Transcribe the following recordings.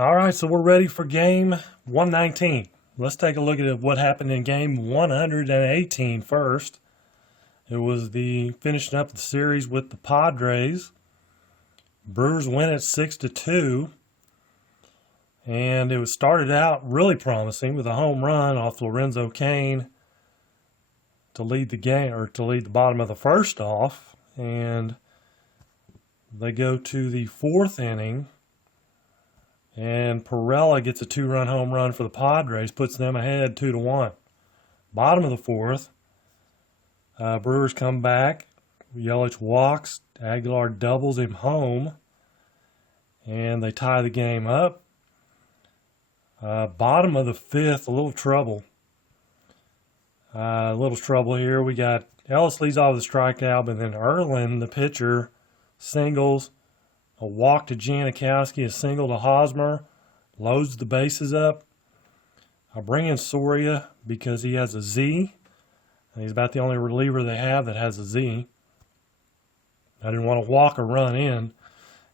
All right, so we're ready for game 119. Let's take a look at what happened in game 118 first. It was the finishing up the series with the Padres. Brewers win it 6-2, and it was started out really promising with a home run off Lorenzo Cain to lead the game, or to lead the bottom of the first off, and they go to the fourth inning. And Perella gets a two-run home run for the Padres, puts them ahead 2-1. Bottom of the fourth, Brewers come back. Yelich walks. Aguilar doubles him home, and they tie the game up. Bottom of the fifth, a little trouble. Here. We got Ellis leads off with a strikeout, but then Erlin, the pitcher, singles. A walk to Janikowski, a single to Hosmer, loads the bases up. I bring in Soria because he has a Z, and he's about the only reliever they have that has a Z. I didn't want to walk or run in,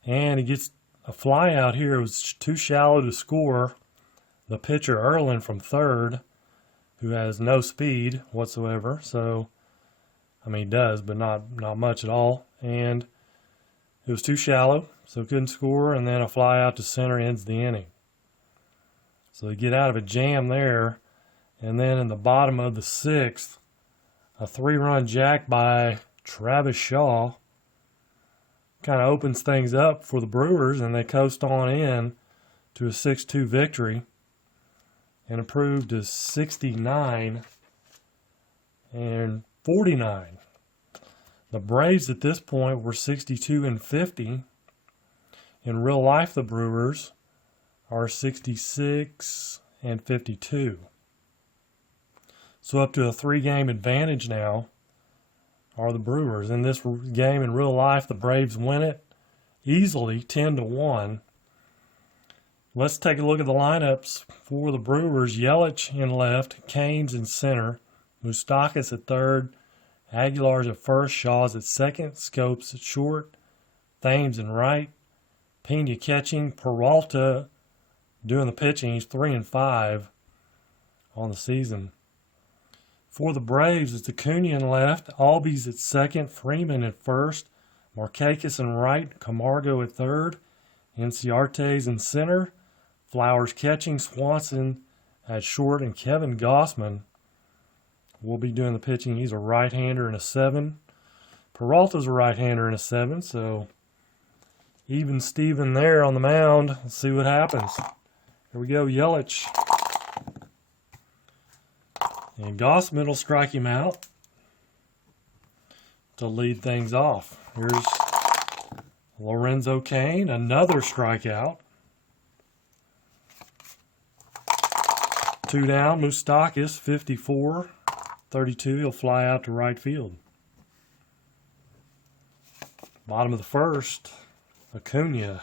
and he gets a fly out here. It was too shallow to score. The pitcher, Erlin, from third, who has no speed whatsoever. So, I mean, he does, but not much at all. And it was too shallow, so couldn't score, and then a fly out to center ends the inning. So they get out of a jam there, and then in the bottom of the sixth, a three-run jack by Travis Shaw kind of opens things up for the Brewers, and they coast on in to a 6-2 victory and improved to 69 and 49. The Braves at this point were 62 and 50. In real life, the Brewers are 66 and 52. So up to a 3-game advantage now are the Brewers. In this game in real life, the Braves win it easily, 10-1. Let's take a look at the lineups for the Brewers. Yelich in left, Cain's in center, Moustakas at third, Aguilar's at first, Shaw's at second, Scopes at short, Thames in right, Pena catching, Peralta doing the pitching. He's 3-5 on the season. For the Braves, it's Acuna in left, Albies at second, Freeman at first, Markakis in right, Camargo at third, Inciarte's in center, Flowers catching, Swanson at short, and Kevin Gossman will be doing the pitching. He's a right-hander and a 7. Peralta's a right-hander and a 7, so even Steven there on the mound. Let's see what happens. Here we go, Yelich. And Gossman will strike him out to lead things off. Here's Lorenzo Cain, another strikeout. 2 down, Moustakas, 54. 32, he'll fly out to right field. Bottom of the first, Acuna.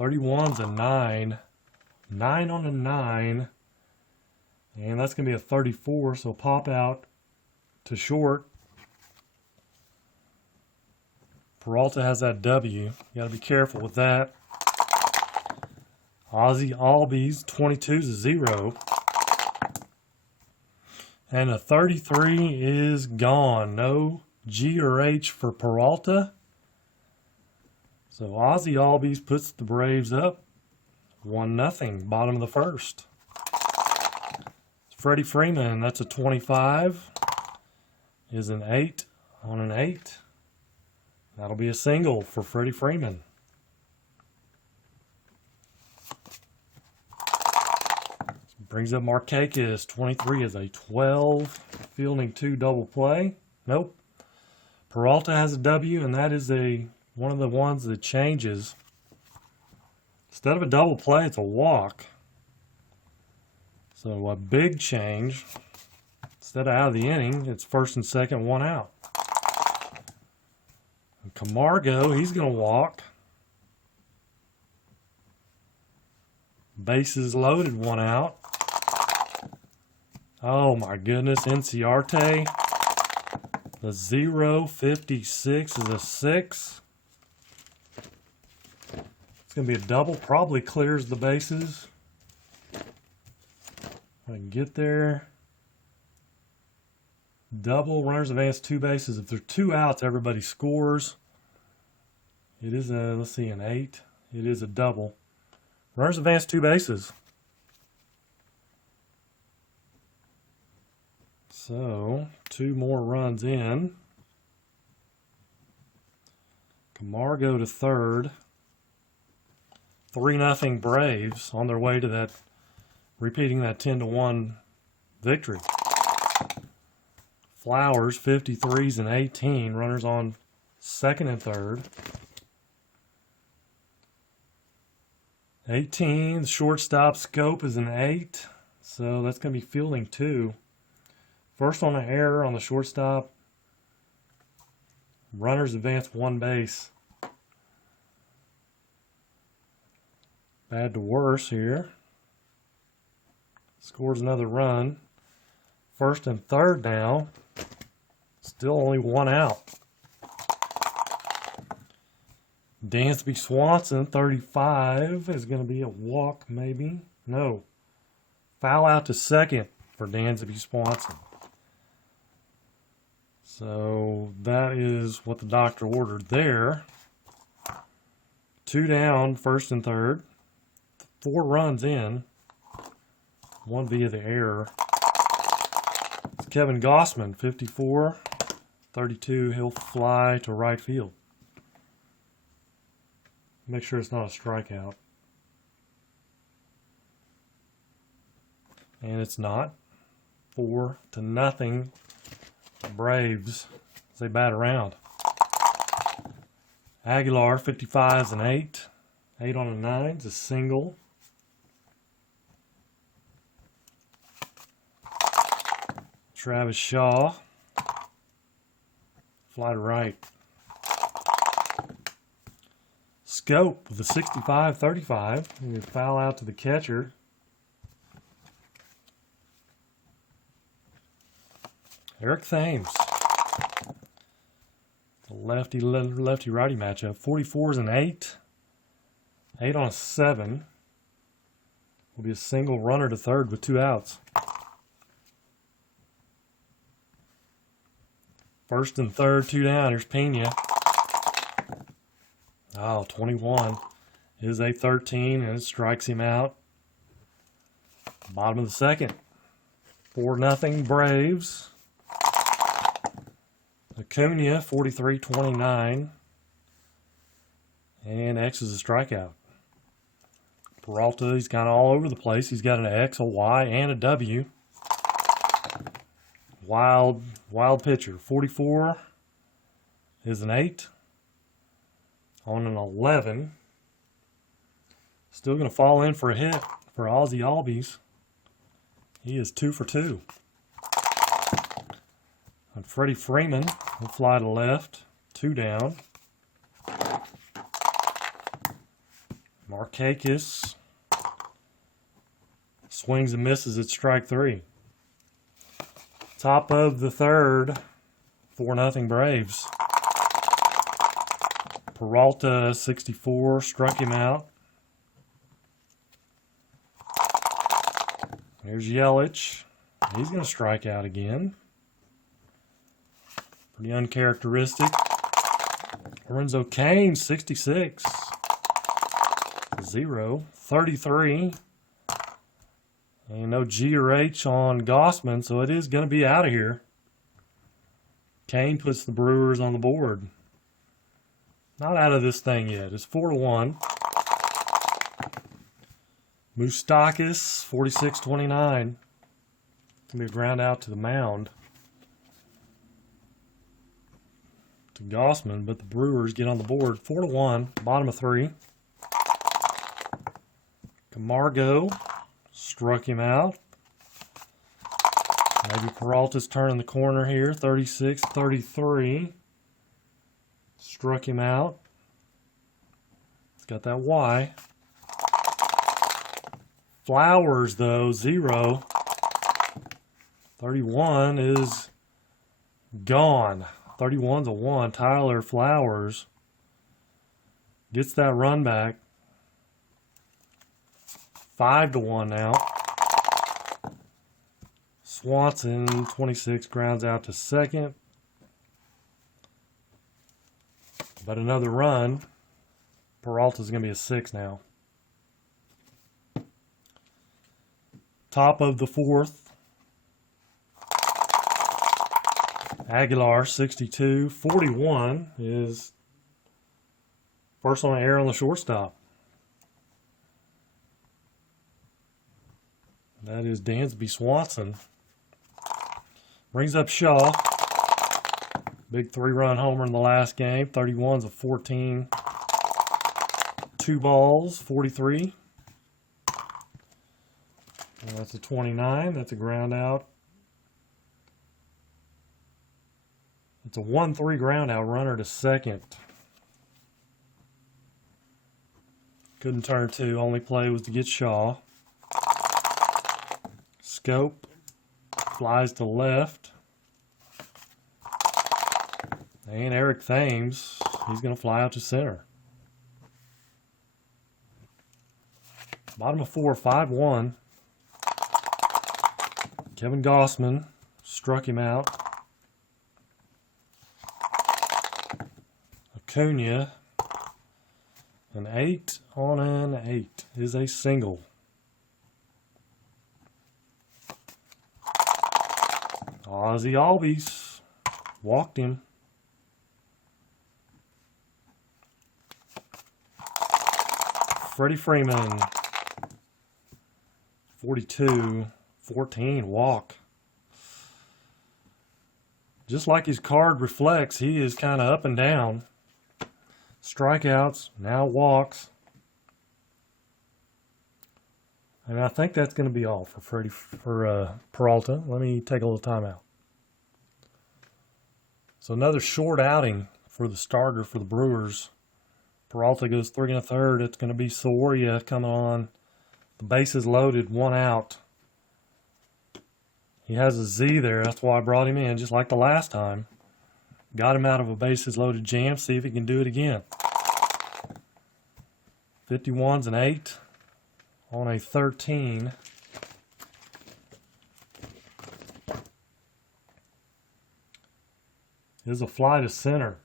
31's a 9. 9 on a 9. And that's going to be a 34, so pop out to short. Peralta has that W. You got to be careful with that. Ozzie Albies, 22's a 0. And a 33 is gone. No G or H for Peralta. So Ozzie Albies puts the Braves up 1-0, bottom of the first. Freddie Freeman, that's a 25, is an 8 on an 8. That'll be a single for Freddie Freeman. Brings up Markakis, 23 is a 12, fielding 2 double play. Nope. Peralta has a W, and that is one of the ones that changes. Instead of a double play, it's a walk. So a big change. Instead of out of the inning, it's first and second, 1 out. And Camargo, he's going to walk. Bases loaded, 1 out. Oh my goodness, Inciarte. The 0.56 is a 6. It's going to be a double. Probably clears the bases. If I can get there. Double. Runners advance 2 bases. If there are 2 outs, everybody scores. It is a, let's see, an 8. It is a double. Runners advance 2 bases. So, 2 more runs in. Camargo to third. 3-0 Braves on their way to that, repeating that 10-1 victory. Flowers, 53s and 18. Runners on second and third. 18, the shortstop scope is an 8. So that's going to be fielding 2. First on an error on the shortstop. Runners advance 1 base. Bad to worse here. Scores another run. First and third now. Still only 1 out. Dansby Swanson, 35, is going to be a walk maybe. No. Foul out to second for Dansby Swanson. So that is what the doctor ordered there. 2 down, first and third. 4 runs in. 1 via the error. It's Kevin Gossman, 54. 32, he'll fly to right field. Make sure it's not a strikeout. And it's not. 4-0 Braves as they bat around. Aguilar, 55s and 8. 8 on the 9s, a single. Travis Shaw. Fly to right. Scope with a 65-35. We foul out to the catcher. Eric Thames. The lefty-righty matchup. 44s and 8. 8 on a 7. Will be a single runner to third with 2 outs. First and third, 2 down. Here's Pena. Oh, 21 is a 13, and it strikes him out. Bottom of the second. 4-0 Braves. Acuna, 43-29. And X is a strikeout. Peralta, he's kind of all over the place. He's got an X, a Y, and a W. Wild pitcher. 44 is an 8. On an 11. Still going to fall in for a hit for Ozzy Albies. He is 2 for 2. And Freddie Freeman will fly to left. 2 down. Markakis swings and misses at strike 3. Top of the third, 4-0 Braves. Peralta, 64, struck him out. Here's Yelich. He's going to strike out again. Pretty uncharacteristic. Lorenzo Cain, 66. 0. 33. And no G or H on Gossman, so it is going to be out of here. Cain puts the Brewers on the board. Not out of this thing yet. It's 4-1. Moustakas, 46-29. Going to be a ground out to the mound. To Gossman, but the Brewers get on the board. 4-1, bottom of 3. Camargo struck him out. Maybe Peralta's turning the corner here. 36-33. Struck him out. It's got that Y. Flowers, though, 0. 31 is gone. 31's a 1. Tyler Flowers gets that run back. 5-1 now. Swanson, 26, grounds out to second. But another run. Peralta's going to be a 6 now. Top of the 4th. Aguilar, 62. 41 is first on air on the shortstop. That is Dansby Swanson. Brings up Shaw. Big 3-run homer in the last game. 31's a 14. 2 balls, 43. And that's a 29. That's a ground out. It's a 1-3 ground out, runner to second. Couldn't turn 2. Only play was to get Shaw. Scope flies to left. And Eric Thames, he's going to fly out to center. Bottom of 4, 5-1. Kevin Gossman struck him out. Acuna, an 8 on an 8 is a single. Ozzie Albies walked him. Freddie Freeman, 42, 14, walk. Just like his card reflects, he is kind of up and down. Strikeouts, now walks. And I think that's going to be all for Peralta. Let me take a little time out. So another short outing for the starter for the Brewers. Peralta goes 3 1/3. It's going to be Soria coming on. The bases loaded, 1 out. He has a Z there. That's why I brought him in, just like the last time. Got him out of a bases loaded jam. See if he can do it again. 51's an 8 on a 13. There's a fly to center.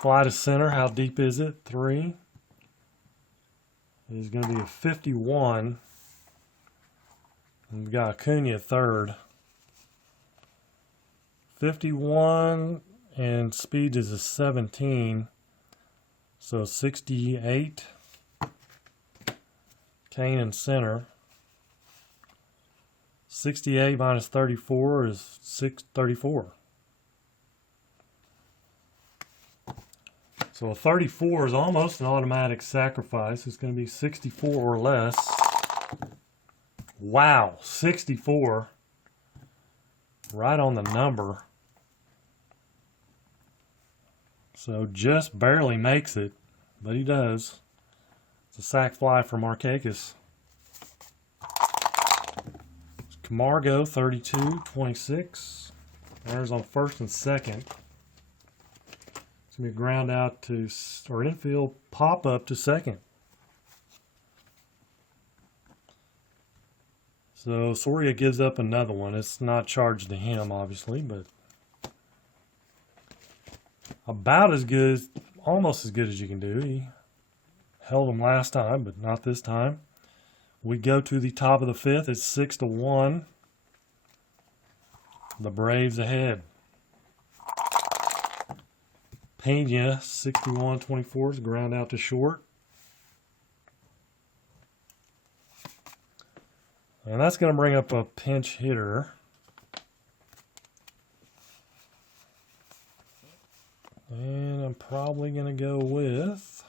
Fly to center. How deep is it? 3. It's going to be a 51. And we've got Acuna third. 51 and speed is a 17. So 68. Kane in center. 68 minus 34 is 634. So a 34 is almost an automatic sacrifice. It's going to be 64 or less. Wow, 64. Right on the number. So just barely makes it, but he does. It's a sac fly for Markakis. Camargo, 32, 26. Runners on first and second. It's going to be a ground out to, or infield pop up to second. So Soria gives up another one. It's not charged to him, obviously, but about as good, almost as good as you can do. He held him last time, but not this time. We go to the top of the 5th. It's 6-1. The Braves ahead. Pena, 61-24 is ground out to short. And that's going to bring up a pinch hitter. And I'm probably going to go with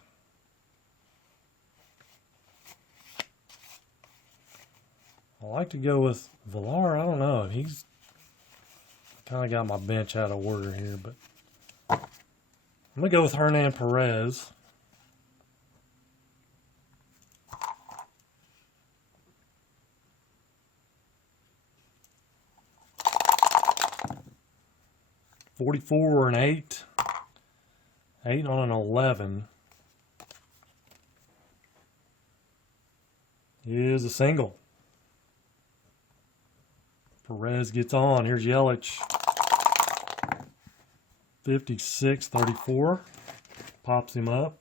I like to go with Villar. I don't know. He's kind of got my bench out of order here, but I'm going to go with Hernan Perez. $44 and 8. 8 on an 11. is a single. Perez gets on. Here's Yelich. 56-34. Pops him up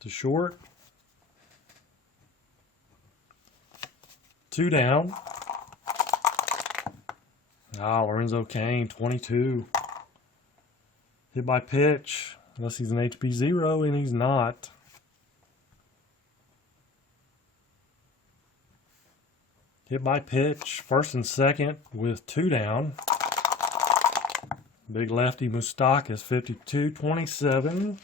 to short. 2 down. Lorenzo Cain, 22. Hit by pitch. Unless he's an HP 0, and he's not. Hit by pitch. First and second with 2 down. Big lefty Moustakas, 52-27.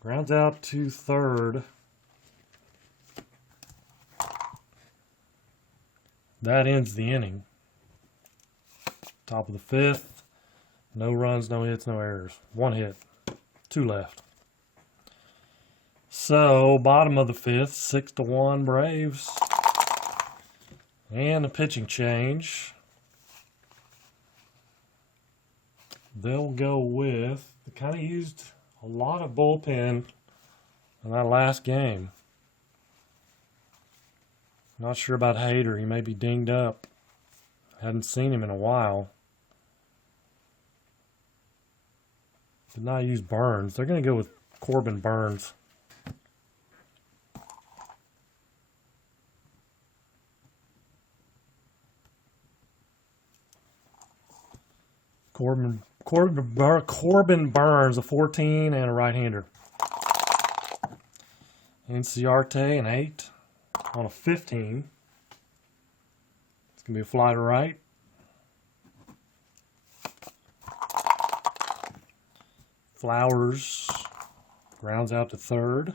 Grounds out to third. That ends the inning. Top of the 5th. No runs, no hits, no errors. 1 hit. 2 left. So, bottom of the 5th, 6-1 Braves. And a pitching change. They'll go with, they kind of used a lot of bullpen in that last game. Not sure about Hader. He may be dinged up. Hadn't seen him in a while. Did not use Burns. They're going to go with Corbin Burns. Corbin Burns, a 14 and a right-hander. Inciarte, an 8 on a 15. It's going to be a fly to right. Flowers grounds out to third.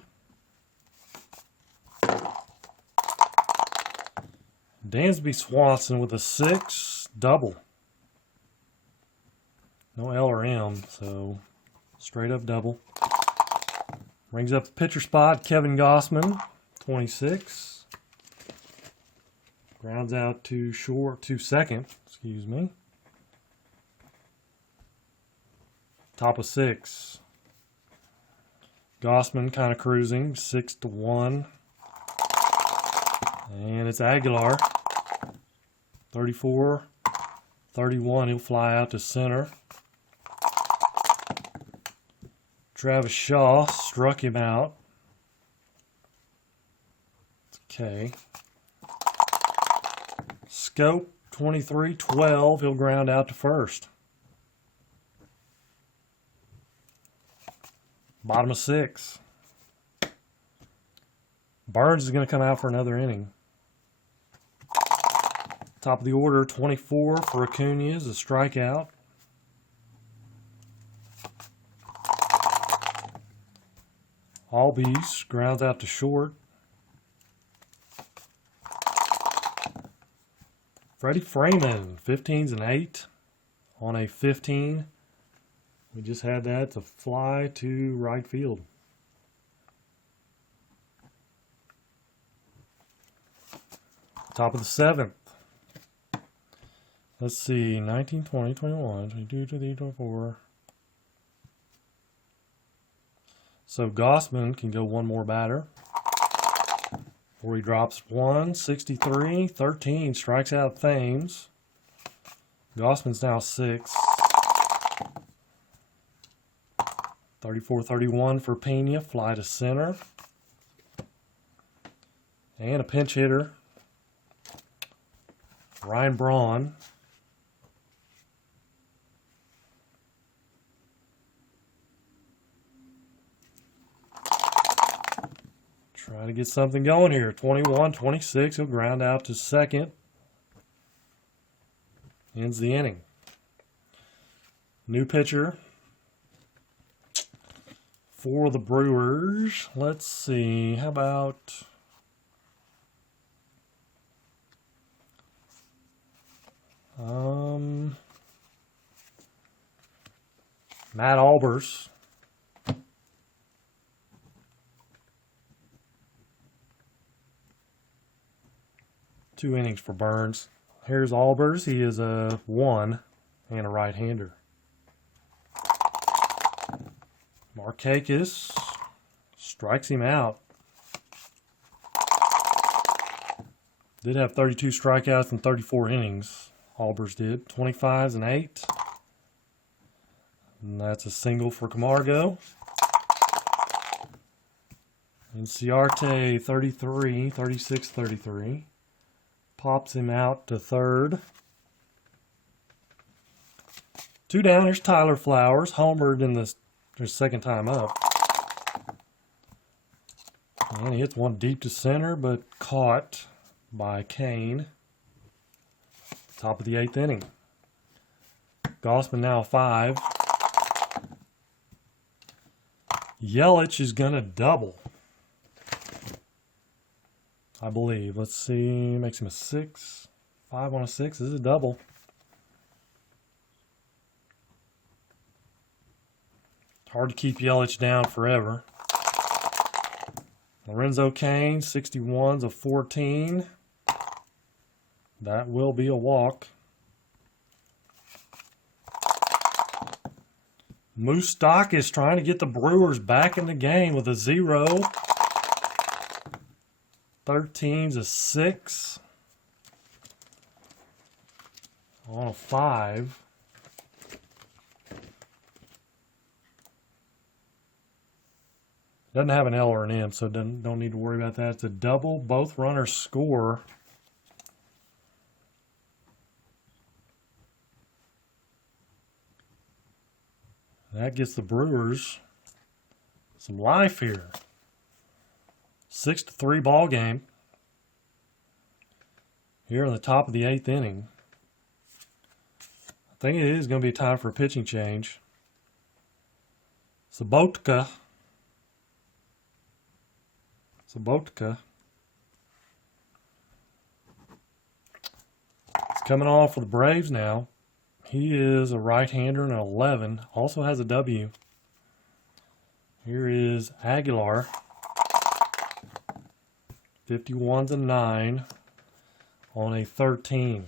Dansby Swanson with a 6 double. No L or M, so straight up double. Brings up the pitcher spot, Kevin Gossman, 26. Grounds out to second, excuse me. Top of 6. Gossman kind of cruising, 6-1. And it's Aguilar, 34, 31. He'll fly out to center. Travis Shaw struck him out. Okay. Scope, 23-12. He'll ground out to first. Bottom of 6. Burns is going to come out for another inning. Top of the order, 24 for Acuna is a strikeout. Albies grounds out to short. Freddie Freeman, 15's an 8 on a 15. We just had that. It's a fly to right field. Top of the 7th. Let's see, 19, 20, 21, 22, 23, 24. So Gossman can go one more batter. Before he drops 1, 63, 13, strikes out Thames. Gossman's now 6. 34-31 for Pena, fly to center. And a pinch hitter, Ryan Braun. Try to get something going here. 21-26, he'll ground out to second. Ends the inning. New pitcher for the Brewers. Let's see, how about Matt Albers. Two innings for Burns. Here's Albers. He is a 1 and a right-hander. Markakis strikes him out. Did have 32 strikeouts in 34 innings. Albers did. 25s and 8. And that's a single for Camargo. Inciarte, 33, 36, 33. Pops him out to third. 2 down. Here's Tyler Flowers. Homered in their second time up. And he hits one deep to center, but caught by Kane. Top of the 8th inning. Gausman now 5. Yelich is going to double, I believe. Let's see. Makes him a 6. 5 on a 6. This is a double. Hard to keep Yelich down forever. Lorenzo Cain, 61s of 14. That will be a walk. Moustakas trying to get the Brewers back in the game with a 0. 13's a 6. On a 5. Doesn't have an L or an M, so don't need to worry about that. It's a double. Both runners score. That gets the Brewers some life here. 6-3 ball game. Here in the top of the 8th inning. I think it is going to be time for a pitching change. Sabotka. It's coming on for the Braves now. He is a right-hander and an 11. Also has a W. Here is Aguilar. 51's a 9 on a 13.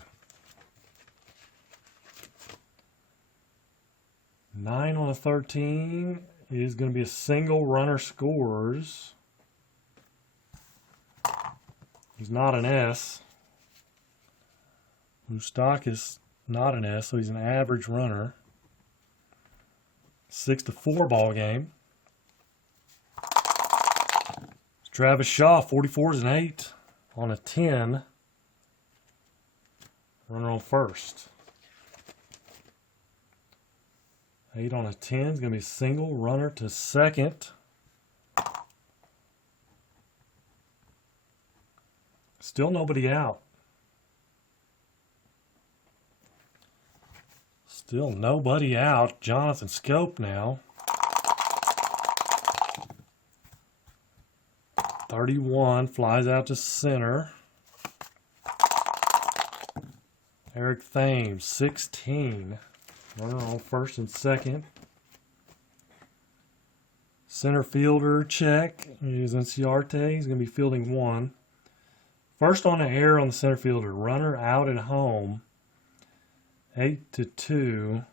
9 on a 13 is going to be a single. Runner scores. He's not an S. Moustakas not an S, so he's an average runner. 6-4 ball game. Travis Shaw, 44's an 8 on a 10. Runner on first. 8 on a 10 is going to be a single. Runner to second. Still nobody out. Still nobody out. Jonathan Scope now. 31 flies out to center. Eric Thames, 16. Runner on first and second. Center fielder check is Inciarte. He's going to be fielding 1. First on the air on the center fielder. Runner out at home. 8-2.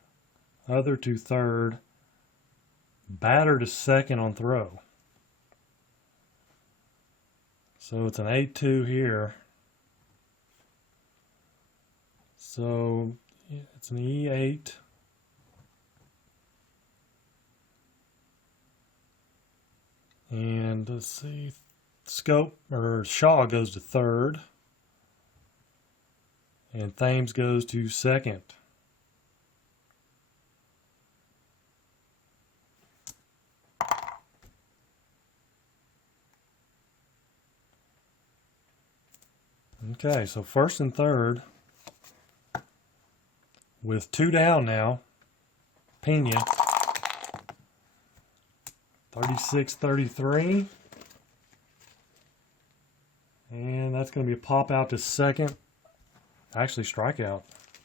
Other to third. Batter to second on throw. So it's an 8-2 here. So it's an E8. And let's see. Scope or Shaw goes to third. And Thames goes to second. Okay, so first and third with 2 down now. Pena. 36-33. And that's going to be a pop out to second. Actually, strikeout.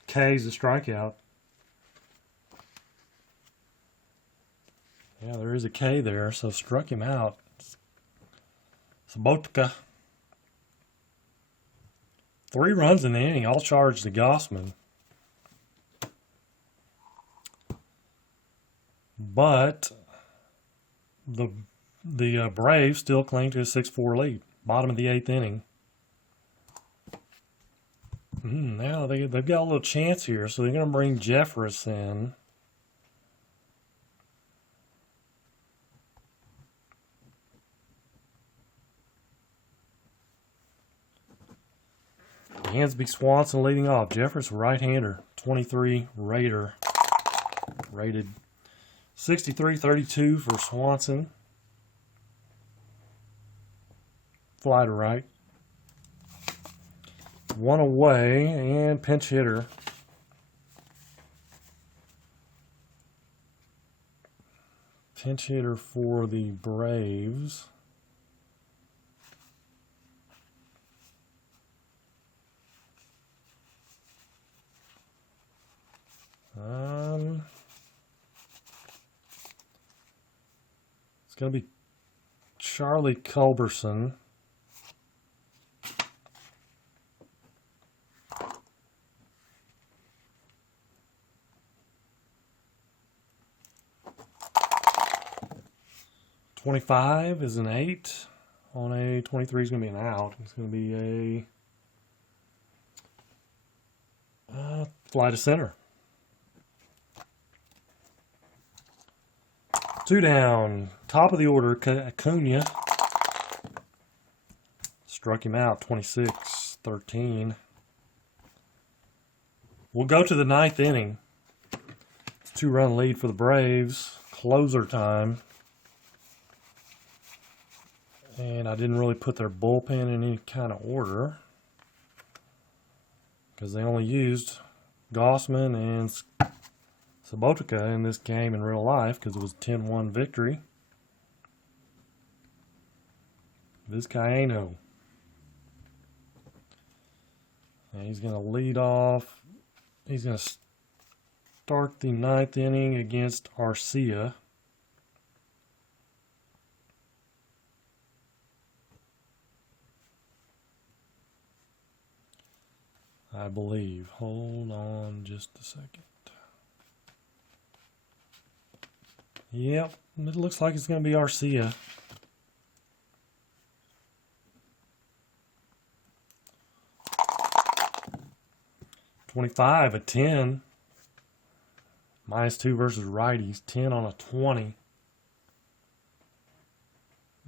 K's a strikeout. Yeah, there is a K there, so struck him out. Sabotka. 3 runs in the inning, all charged to Gausman. But the Braves still cling to a 6-4 lead. Bottom of the 8th inning. Now they've got a little chance here, so they're going to bring Jefferson. Hansby Swanson leading off. Jefferson, right-hander, 23 Raider. Rated 63-32 for Swanson. Fly to right. One away and pinch hitter. Pinch hitter for the Braves. It's going to be Charlie Culberson. $25 is an 8. On a 23 is going to be an out. It's going to be a fly to center. 2 down. Top of the order, Acuna. Struck him out, 26-13. We'll go to the 9th inning. It's a 2-run lead for the Braves. Closer time. And I didn't really put their bullpen in any kind of order, because they only used Gossman and Sabotica in this game in real life, because it was a 10-1 victory. Vizcaino. And he's going to lead off. He's going to start the 9th inning against Arcia. I believe. Hold on just a second. Yep, it looks like it's going to be Arcia. $25 at 10. -2 versus righties. 10 on a 20.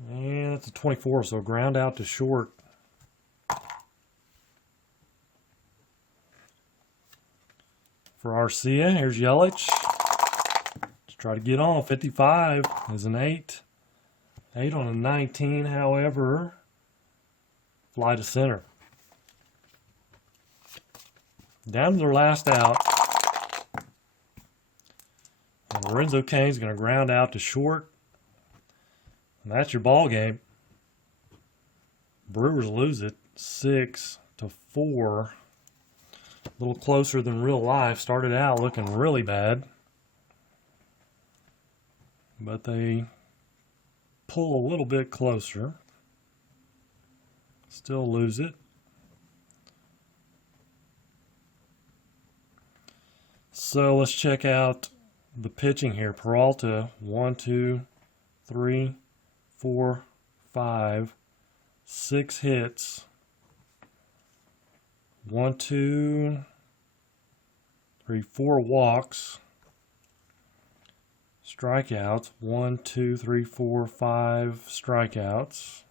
And it's a 24, so ground out to short. For Arcia, here's Yelich. Let's try to get on. 55 is an 8. 8 on a 19, however. Fly to center. Down to their last out. And Lorenzo Cain's going to ground out to short. And that's your ball game. Brewers lose it 6-4. A little closer than real life. Started out looking really bad, but they pull a little bit closer. Still lose it. So let's check out the pitching here. Peralta, 1, 2, 3, 4, 5, 6 hits. 1, 2, 3, 4 walks. Strikeouts. 1, 2, 3, 4, 5 strikeouts.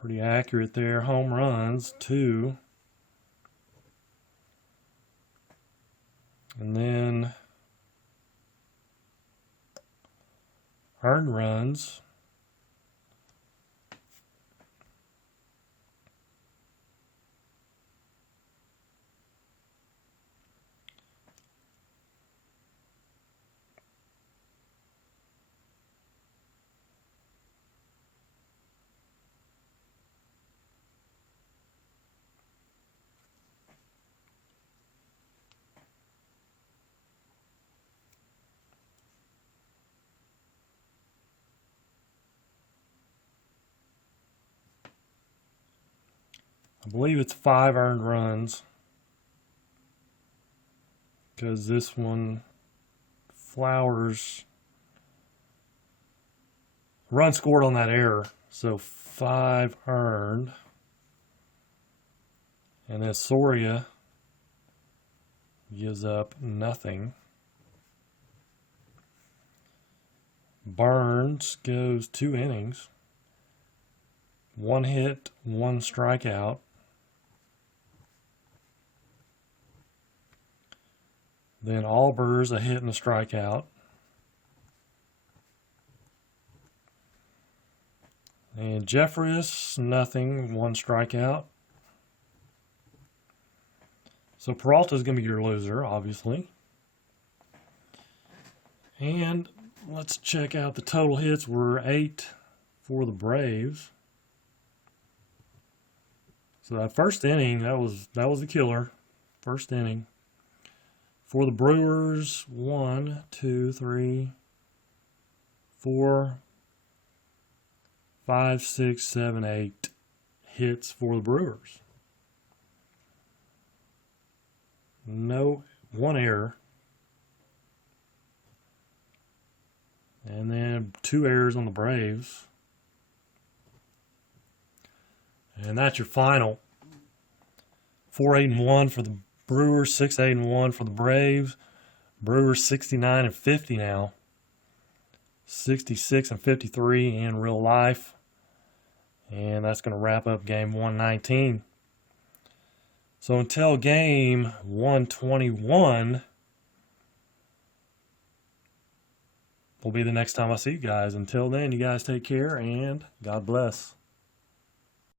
Pretty accurate there. Home runs, 2. And then earned runs. I believe it's 5 earned runs, because this one, Flowers, run scored on that error, so 5 earned. And then Soria gives up nothing. Burns goes 2 innings. 1 hit, 1 strikeout. Then Albers, a hit and a strikeout. And Jeffress, nothing, 1 strikeout. So Peralta's going to be your loser, obviously. And let's check out the total hits. Were 8 for the Braves. So that first inning, that was the killer. First inning. For the Brewers, 1, 2, 3, 4, 5, 6, 7, 8 hits for the Brewers. No, 1 error. And then 2 errors on the Braves. And that's your final. 4-8-1 for the Brewers, 6-8-1 for the Braves. Brewers 69-50 now. 66-53 in real life. And that's going to wrap up game 119. So until game 121 will be the next time I see you guys. Until then, you guys take care and God bless.